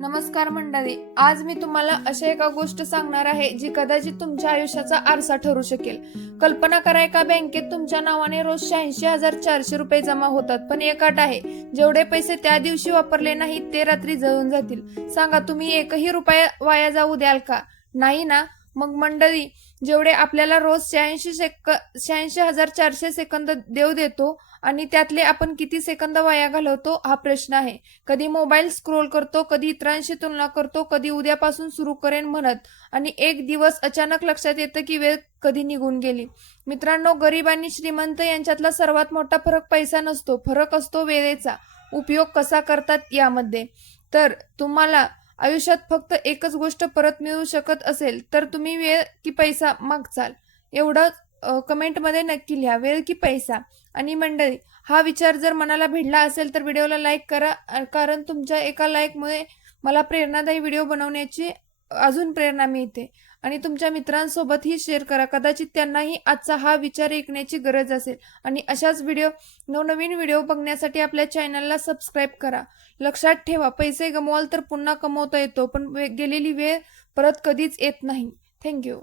नमस्कार मंडळी, आज मी तुम्हाला अशा एका गोष्ट सांगणार आहे जी कदाचित तुमच्या आयुष्याचा आरसा ठरू शकेल. कल्पना करा, एका बँकेत तुमच्या नावाने रोज 86,400 रुपये जमा होतात, पण एक अट आहे, जेवढे पैसे त्या दिवशी वापरले नाहीत ते रात्री जळून जातील. सांगा, तुम्ही एकही रुपया वाया जाऊ द्याल का? नाही ना? मग मंडळी, जेवढे आपल्याला रोज 86,400 सेकंद देव देतो आणि त्यातले आपण किती सेकंद वाया घालवतो हा प्रश्न आहे. कधी मोबाईल स्क्रोल करतो, कधी इतरांशी तुलना करतो, कधी उद्यापासून सुरू करेन म्हणत, आणि एक दिवस अचानक लक्षात येतं की वेळ कधी निघून गेली. मित्रांनो, गरीब आणि श्रीमंत यांच्यातला सर्वात मोठा फरक पैसा नसतो, फरक असतो वेळेचा. उपयोग कसा करतात यामध्ये. तर तुम्हाला आयुष्यात फक्त एकच गोष्ट परत मिळू शकत असेल तर तुम्ही वेळ की पैसा मागचाल? एवढं कमेंटमध्ये नक्की लिहा, वेळ की पैसा. आणि मंडळी, हा विचार जर मनाला भिडला असेल तर व्हिडिओला लाईक करा, कारण तुमच्या एका लाईकमुळे मला प्रेरणादायी व्हिडिओ बनवण्याची अजून प्रेरणा मिळते. आणि तुमच्या मित्रांसोबतही शेअर करा, कदाचित त्यांनाही आजचा हा विचार ऐकण्याची गरज असेल. आणि अशाच नवनवीन व्हिडिओ बघण्यासाठी आपल्या चॅनलला सबस्क्राईब करा. लक्षात ठेवा, पैसे गमवाल तर पुन्हा कमवता येतो, पण गेलेली वेळ परत कधीच येत नाही. थँक्यू.